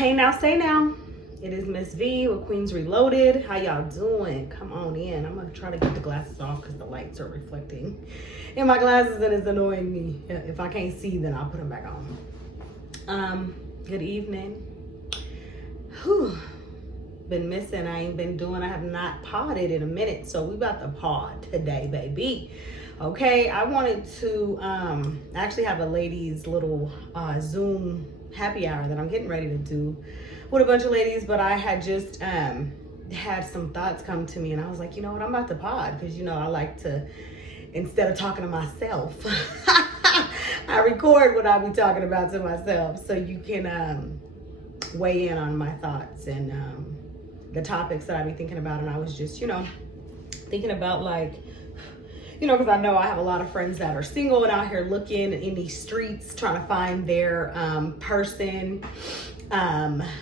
Hey now, say now. It is Miss V with Queens Reloaded. How y'all doing? Come on in. I'm gonna try to get the glasses off because the lights are reflecting in my glasses and it's annoying me. If I can't see, then I'll put them back on. Good evening. Whew. Been missing. I have not podded in a minute, so we about to pod today, baby. Okay, I wanted to actually have a ladies little Zoom happy hour that I'm getting ready to do with a bunch of ladies, but I had just had some thoughts come to me and I was like, you know what, I'm about to pod because, you know, I like to, instead of talking to myself, I record what I'll be talking about to myself so you can weigh in on my thoughts and the topics that I be thinking about. And I was just, you know, thinking about like, you know, because I know I have a lot of friends that are single and out here looking in these streets trying to find their person.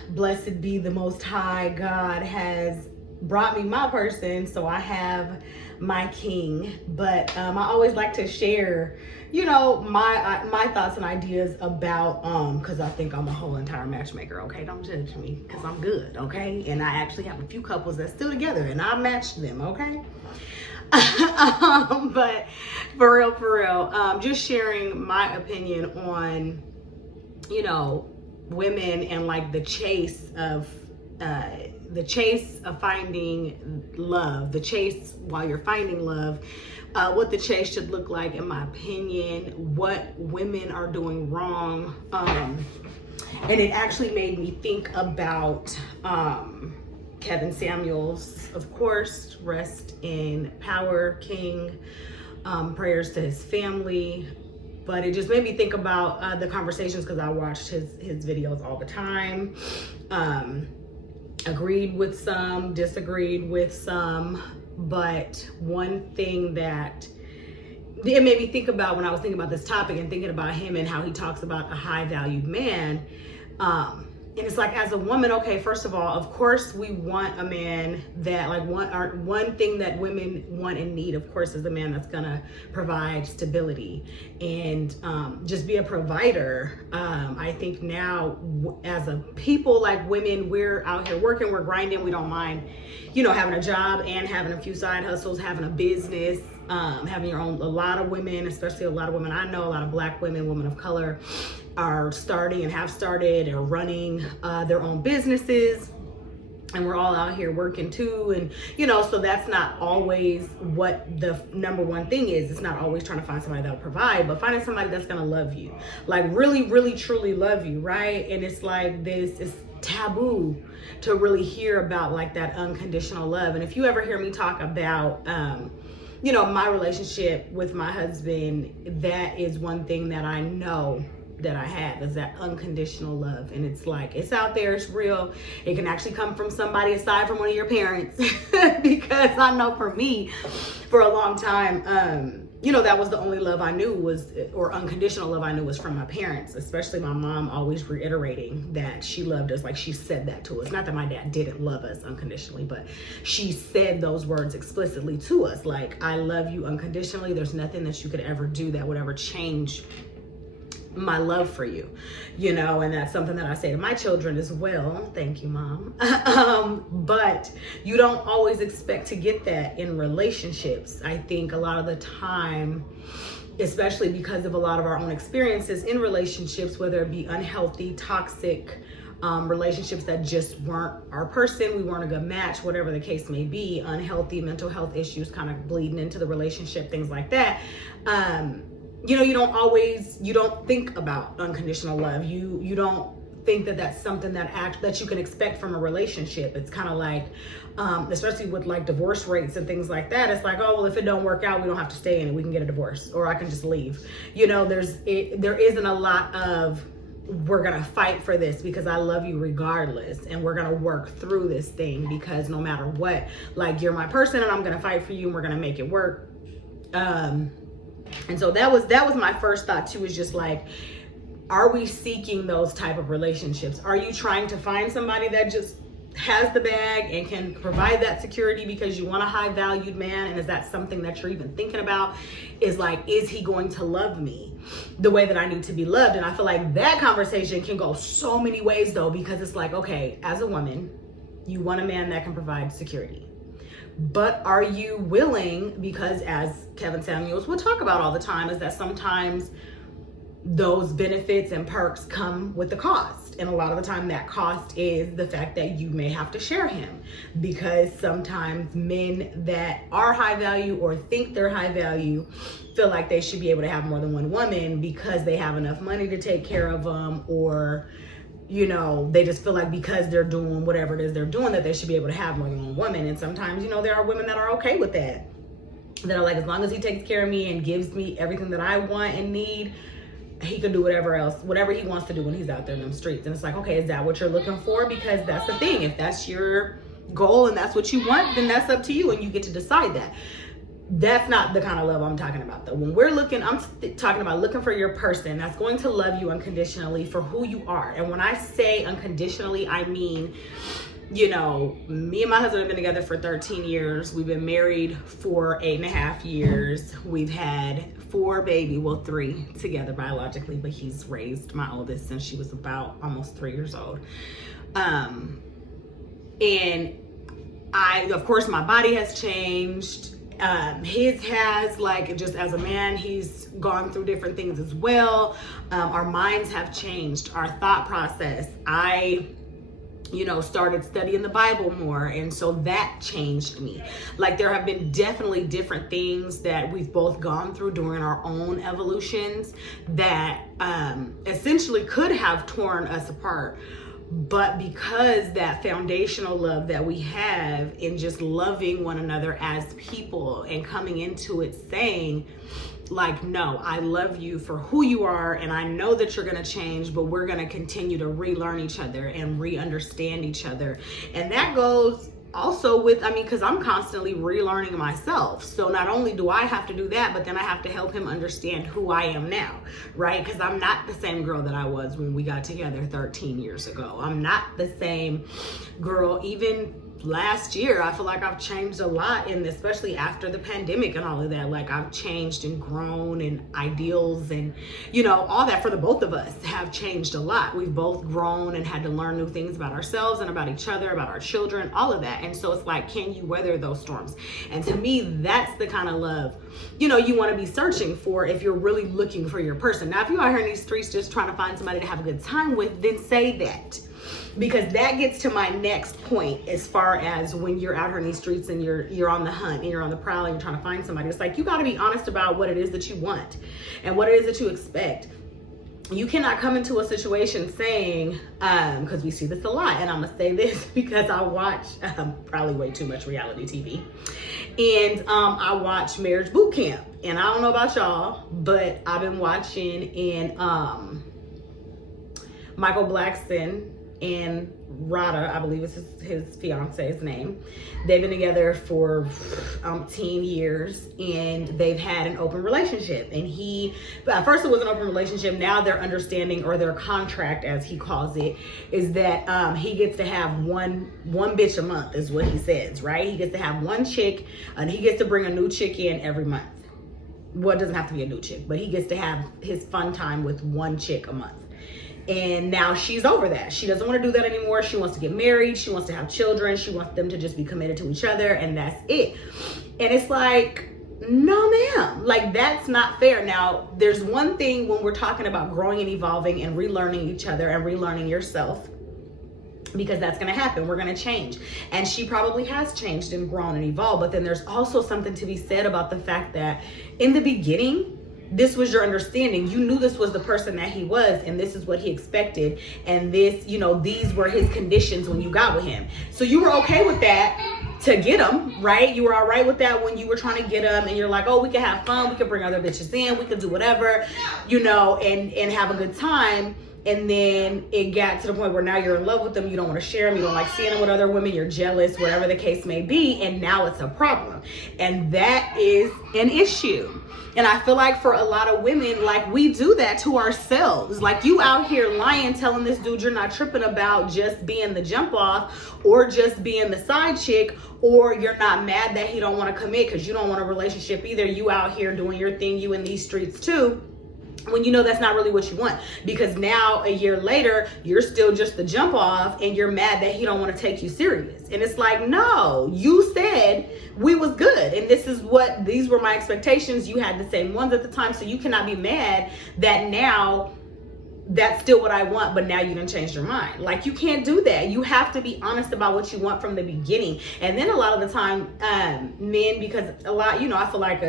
Blessed be the Most High. God has brought me my person, so I have my king. But I always like to share, you know, my thoughts and ideas about because I think I'm a whole entire matchmaker. Okay, don't judge me because I'm good. Okay, and I actually have a few couples that's still together and I matched them. Okay. But for real, just sharing my opinion on, you know, women and like the chase of finding love, the chase while you're finding love, what the chase should look like in my opinion, what women are doing wrong, and it actually made me think about Kevin Samuels, of course, rest in power, King. Prayers to his family. But it just made me think about the conversations because I watched his videos all the time. Agreed with some, disagreed with some. But one thing that it made me think about when I was thinking about this topic and thinking about him and how he talks about a high valued man, and it's like, as a woman, okay, first of all, of course, we want a man that, like, one thing that women want and need, of course, is a man that's gonna provide stability and just be a provider. I think now, as a people, like women, we're out here working, we're grinding, we don't mind, you know, having a job and having a few side hustles, having a business, having your own. A lot of women, especially a lot of women I know, a lot of Black women, women of color, are starting and have started or running their own businesses, and we're all out here working too. And you know, so that's not always what the number one thing is. It's not always trying to find somebody that'll provide, but finding somebody that's gonna love you, like really, really, truly love you, right? And it's like this is taboo to really hear about, like that unconditional love. And if you ever hear me talk about you know, my relationship with my husband, that is one thing that I know that I have, is that unconditional love. And it's like, it's out there, it's real. It can actually come from somebody aside from one of your parents because I know for me, for a long time, you know, that was the only love I knew was, or unconditional love I knew was from my parents, especially my mom always reiterating that she loved us. Like, she said that to us. Not that my dad didn't love us unconditionally, but she said those words explicitly to us. Like, I love you unconditionally. There's nothing that you could ever do that would ever change my love for you, you know. And that's something that I say to my children as well. Thank you, Mom. But you don't always expect to get that in relationships. I think a lot of the time, especially because of a lot of our own experiences in relationships, whether it be unhealthy, toxic relationships that just weren't our person, we weren't a good match, whatever the case may be, unhealthy mental health issues kind of bleeding into the relationship, things like that. You know, you don't think about unconditional love. You don't think that that's something that you can expect from a relationship. It's kind of like, especially with like divorce rates and things like that. It's like, oh, well, if it don't work out, we don't have to stay in it. We can get a divorce, or I can just leave. You know, there isn't a lot of, we're gonna fight for this because I love you regardless, and we're gonna work through this thing because no matter what, like, you're my person and I'm gonna fight for you and we're gonna make it work. And so that was my first thought too, is just like, are we seeking those type of relationships? Are you trying to find somebody that just has the bag and can provide that security because you want a high valued man? And is that something that you're even thinking about? Is like, is he going to love me? the way that I need to be loved. And I feel like that conversation can go so many ways though, because it's like, okay, as a woman, you want a man that can provide security. But are you willing, because as Kevin Samuels will talk about all the time, is that sometimes those benefits and perks come with the cost. And a lot of the time that cost is the fact that you may have to share him, because sometimes men that are high value or think they're high value feel like they should be able to have more than one woman because they have enough money to take care of them, or you know, they just feel like because they're doing whatever it is they're doing that they should be able to have more than one woman. And sometimes, you know, there are women that are okay with that. That are like, as long as he takes care of me and gives me everything that I want and need, he can do whatever he wants to do when he's out there in them streets. And it's like, okay, is that what you're looking for? Because that's the thing. If that's your goal and that's what you want, then that's up to you and you get to decide that. That's not the kind of love I'm talking about though. When we're looking, I'm talking about looking for your person that's going to love you unconditionally for who you are. And when I say unconditionally, I mean, you know, me and my husband have been together for 13 years. We've been married for 8.5 years. We've had 4 babies, well, 3 together biologically, but he's raised my oldest since she was about almost 3 years old. And of course, my body has changed. His has, like, just as a man, he's gone through different things as well. Our minds have changed, our thought process. I started studying the Bible more, and so that changed me. Like, there have been definitely different things that we've both gone through during our own evolutions that essentially could have torn us apart. But because that foundational love that we have in just loving one another as people and coming into it saying, like, no, I love you for who you are, and I know that you're going to change, but we're going to continue to relearn each other and re-understand each other. And that goes also with, because I'm constantly relearning myself. So not only do I have to do that, but then I have to help him understand who I am now, right? Because I'm not the same girl that I was when we got together 13 years ago. I'm not the same girl. Even last year, I feel like I've changed a lot, and especially after the pandemic and all of that, like, I've changed and grown, and ideals and, all that for the both of us have changed a lot. We've both grown and had to learn new things about ourselves and about each other, about our children, all of that. And so it's like, can you weather those storms? And to me, that's the kind of love, you want to be searching for if you're really looking for your person. Now, if you're out here in these streets just trying to find somebody to have a good time with, then say that. Because that gets to my next point, as far as when you're out here in these streets and you're on the hunt and you're on the prowl and you're trying to find somebody. It's like, you got to be honest about what it is that you want and what it is that you expect. You cannot come into a situation saying, because we see this a lot, and I'm gonna say this because I watch probably way too much reality TV, and I watch Marriage Boot Camp, and I don't know about y'all, but I've been watching, and Michael Blackson and Rada, I believe is his fiance's name. They've been together for 10 years, and they've had an open relationship. And first it was an open relationship. Now their understanding, or their contract, as he calls it, is that he gets to have one bitch a month, is what he says, right? He gets to have one chick, and he gets to bring a new chick in every month. Well, it doesn't have to be a new chick, but he gets to have his fun time with one chick a month. And now she's over that. She doesn't want to do that anymore. She wants to get married. She wants to have children. She wants them to just be committed to each other, and that's it. And it's like, no, ma'am. Like, that's not fair. Now, there's one thing when we're talking about growing and evolving and relearning each other and relearning yourself, because that's going to happen. We're going to change. And she probably has changed and grown and evolved. But then there's also something to be said about the fact that in the beginning, this was your understanding. You knew this was the person that he was, and this is what he expected. And this, these were his conditions when you got with him. So you were okay with that to get him, right? You were all right with that when you were trying to get him, and you're like, oh, we can have fun. We can bring other bitches in. We can do whatever, and have a good time. And then it got to the point where now you're in love with them. You don't want to share them. You don't like seeing them with other women. You're jealous, whatever the case may be. And now it's a problem. And that is an issue. And I feel like for a lot of women, like, we do that to ourselves. Like, you out here lying, telling this dude you're not tripping about just being the jump off, or just being the side chick, or you're not mad that he don't want to commit because you don't want a relationship either. You out here doing your thing. You in these streets too. when you know that's not really what you want, because now a year later you're still just the jump off and you're mad that he don't want to take you serious. And it's like, no, you said we was good and these were my expectations. You had the same ones at the time, so you cannot be mad that now that's still what I want, but now you done changed your mind. Like, you can't do that. You have to be honest about what you want from the beginning. And then a lot of the time, men, because a lot, I feel like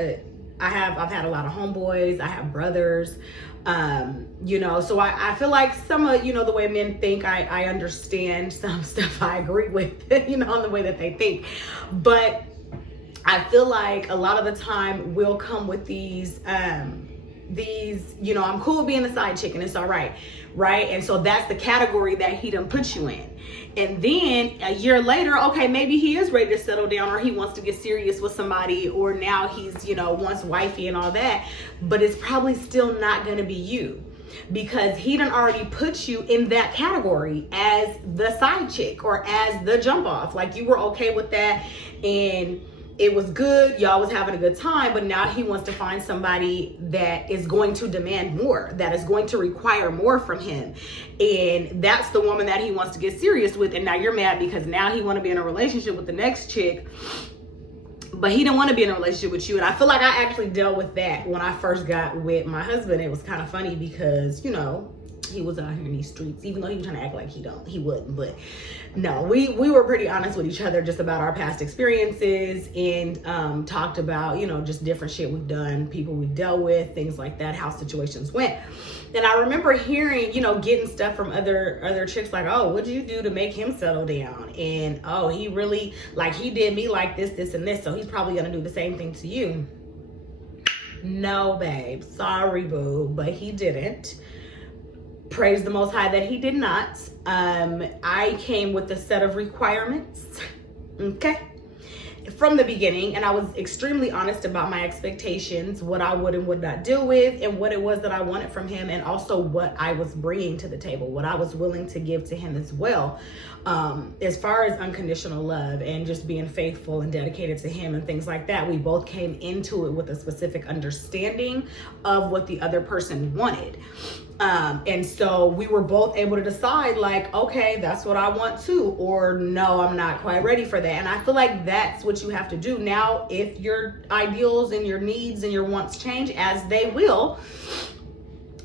I've had a lot of homeboys, I have brothers, so I feel like some of, the way men think, I understand some stuff I agree with, on the way that they think. But I feel like a lot of the time we'll come with these, I'm cool being the side chick and it's all right. Right. And so that's the category that he done put you in. And then a year later, okay, maybe he is ready to settle down, or he wants to get serious with somebody, or now he's, wants wifey and all that, but it's probably still not going to be you, because he done already put you in that category as the side chick or as the jump off. Like, you were okay with that and it was good, y'all was having a good time, but now he wants to find somebody that is going to demand more, that is going to require more from him. And that's the woman that he wants to get serious with. And now you're mad because now he want to be in a relationship with the next chick, but he didn't want to be in a relationship with you. And I feel like I actually dealt with that when I first got with my husband. It was kind of funny because, he was out here in these streets, even though he was trying to act like he wouldn't. But no, we were pretty honest with each other just about our past experiences, and talked about, just different shit we've done, people we've dealt with, things like that, how situations went. And I remember hearing, getting stuff from other chicks like, oh, what'd you do to make him settle down? And, oh, he really, like, he did me like this, and this, so he's probably gonna do the same thing to you. No, babe, sorry, boo, but he didn't. Praise the Most High that he did not. I came with a set of requirements, okay, from the beginning, and I was extremely honest about my expectations, what I would and would not deal with, and what it was that I wanted from him, and also what I was bringing to the table, what I was willing to give to him as well, as far as unconditional love and just being faithful and dedicated to him and things like that. We both came into it with a specific understanding of what the other person wanted. And so we were both able to decide, like, okay, that's what I want too, or no, I'm not quite ready for that. And I feel like that's what you have to do. Now, if your ideals and your needs and your wants change, as they will,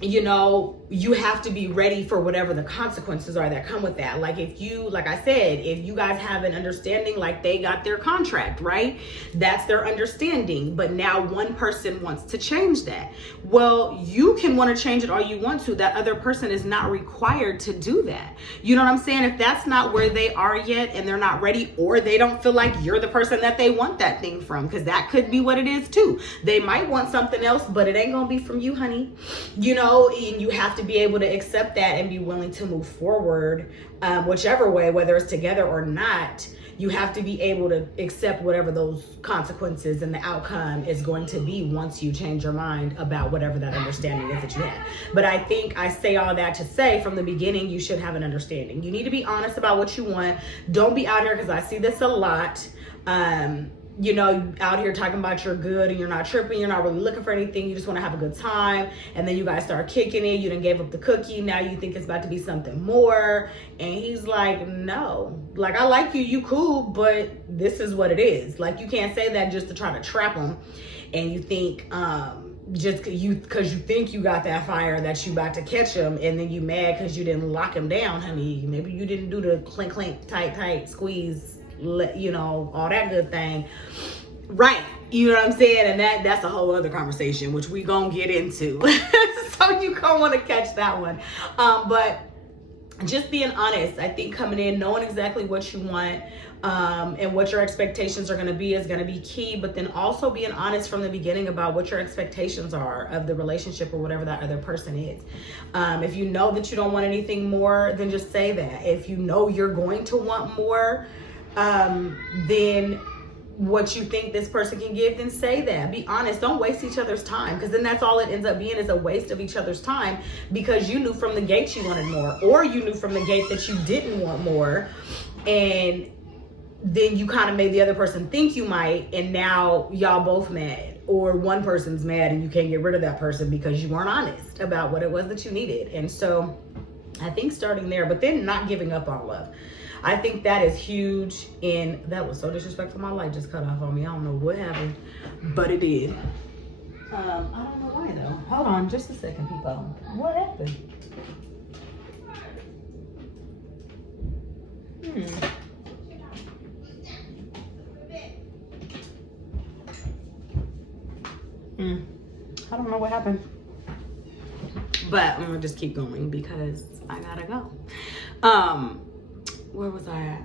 you have to be ready for whatever the consequences are that come with that. Like, like I said, if you guys have an understanding, like they got their contract, right? That's their understanding. But now one person wants to change that. Well, you can want to change it all you want to. That other person is not required to do that. You know what I'm saying? If that's not where they are yet and they're not ready, or they don't feel like you're the person that they want that thing from, because that could be what it is too. They might want something else, but it ain't gonna be from you, honey. And you have to be able to accept that and be willing to move forward, whichever way, whether it's together or not. You have to be able to accept whatever those consequences and the outcome is going to be once you change your mind about whatever that understanding is that you have. But I think I say all that to say, from the beginning, you should have an understanding. You need to be honest about what you want. Don't be out here, because I see this a lot, out here talking about you're good and you're not tripping, you're not really looking for anything, you just want to have a good time, and then you guys start kicking it, you done gave up the cookie, now you think it's about to be something more, and he's like, no, like, I like you, you cool, but this is what it is. Like, you can't say that just to try to trap him, and you think just because you think you got that fire that you about to catch him, and then you mad because you didn't lock him down, honey. Maybe you didn't do the clink clink tight squeeze, all that good thing, right? You know what I'm saying? And that's a whole other conversation, which we gonna get into. So you gonna want to catch that one. But just being honest, I think coming in, knowing exactly what you want, and what your expectations are going to be is going to be key. But then also being honest from the beginning about what your expectations are of the relationship or whatever that other person is. If you know that you don't want anything more, then just say that. If you know you're going to want more, then what you think this person can give, then say that. Be honest. Don't waste each other's time, because then that's all it ends up being, is a waste of each other's time, because you knew from the gate you wanted more, or you knew from the gate that you didn't want more, and then you kind of made the other person think you might, and now y'all both mad. or one person's mad and you can't get rid of that person because you weren't honest about what it was that you needed. And so I think starting there, but then not giving up on love. I think that is huge. And that was so disrespectful. My light just cut off on me. I don't know what happened, but it did. I don't know why though. Hold on just a second, people. What happened? I don't know what happened. But I'm gonna just keep going because I gotta go. Where was I at?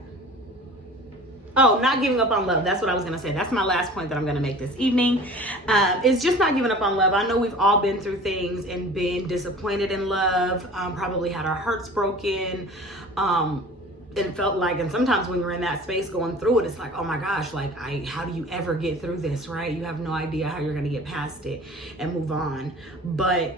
Oh, not giving up on love. That's what I was gonna say. That's my last point that I'm gonna make this evening. It's just not giving up on love. I know we've all been through things and been disappointed in love, probably had our hearts broken, and felt like, and sometimes when you're in that space going through it, it's like, oh my gosh, like how do you ever get through this, right? You have no idea how you're gonna get past it and move on. But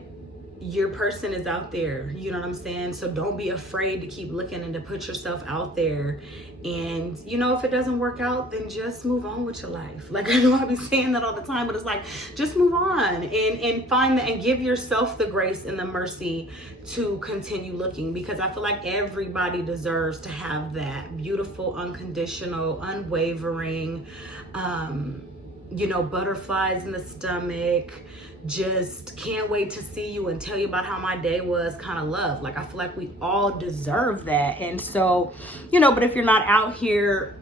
your person is out there, you know what I'm saying? So don't be afraid to keep looking and to put yourself out there. And you know, if it doesn't work out, then just move on with your life. Like, I know I be saying that all the time, but it's like, just move on and find that and give yourself the grace and the mercy to continue looking, because I feel like everybody deserves to have that beautiful, unconditional, unwavering, you know, butterflies in the stomach, just can't wait to see you and tell you about how my day was kind of love. Like, I feel like we all deserve that. And so, you know, but if you're not out here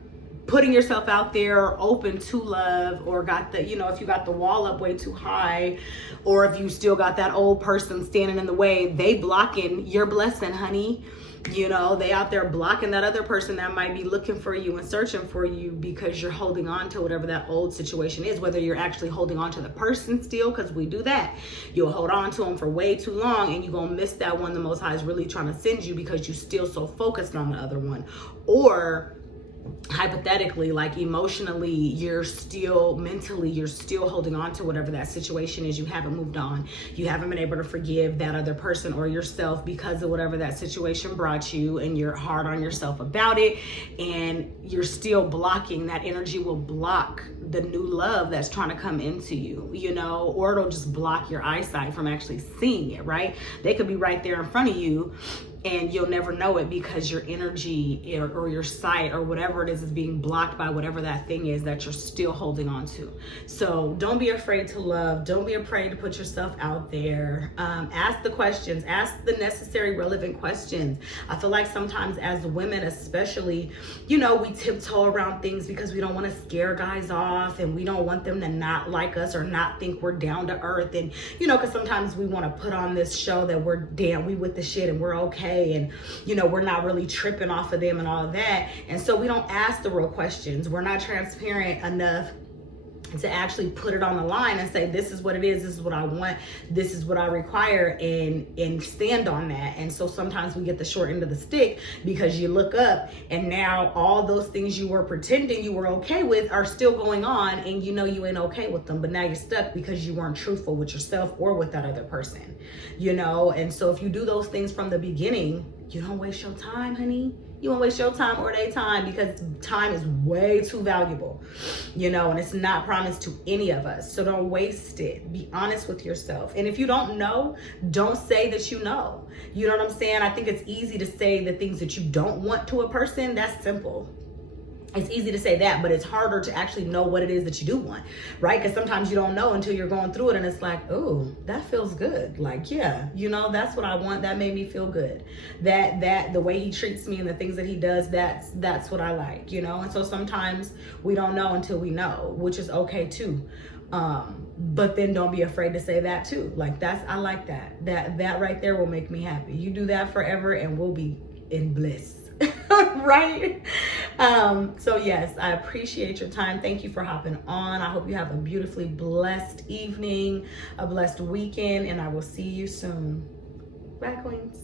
putting yourself out there, open to love, or got the, you know, if you got the wall up way too high, or if you still got that old person standing in the way, they blocking your blessing, honey. You know, they out there blocking that other person that might be looking for you and searching for you because you're holding on to whatever that old situation is, whether you're actually holding on to the person still, because we do that. You'll hold on to them for way too long and you're going to miss that one the Most High is really trying to send you because you're still so focused on the other one. Or hypothetically, like emotionally, you're still mentally, you're still holding on to whatever that situation is. You haven't moved on. You haven't been able to forgive that other person or yourself because of whatever that situation brought you, and you're hard on yourself about it, and you're still blocking. That energy will block the new love that's trying to come into you, you know, or it'll just block your eyesight from actually seeing it, right? They could be right there in front of you and you'll never know it because your energy or your sight or whatever it is being blocked by whatever that thing is that you're still holding on to. So don't be afraid to love. Don't be afraid to put yourself out there. Ask the questions. Ask the necessary, relevant questions. I feel like sometimes as women especially, you know, we tiptoe around things because we don't want to scare guys off, and we don't want them to not like us or not think we're down to earth. And, you know, because sometimes we want to put on this show that we're damn, we with the shit and we're okay. And, you know, we're not really tripping off of them and all of that. And so we don't ask the real questions. We're not transparent enough to actually put it on the line and say, this is what it is, this is what I want, this is what I require, and stand on that. And so sometimes we get the short end of the stick because you look up and now all those things you were pretending you were okay with are still going on, and you know you ain't okay with them, but now you're stuck because you weren't truthful with yourself or with that other person, you know? And so if you do those things from the beginning, you don't waste your time, honey. You won't waste your time or their time, because time is way too valuable, you know, and it's not promised to any of us. So don't waste it. Be honest with yourself. And if you don't know, don't say that you know. You know what I'm saying? I think it's easy to say the things that you don't want to a person. That's simple. It's easy to say that, but it's harder to actually know what it is that you do want, right? Because sometimes you don't know until you're going through it, and it's like, oh, that feels good. Like, yeah, you know, that's what I want. That made me feel good. That the way he treats me and the things that he does, that's what I like, you know? And so sometimes we don't know until we know, which is okay too. But then don't be afraid to say that too. Like, I like that. That right there will make me happy. You do that forever and we'll be in bliss. Right? So yes, I appreciate your time. Thank you for hopping on. I hope you have a beautifully blessed evening, a blessed weekend, and I will see you soon. Bye, queens.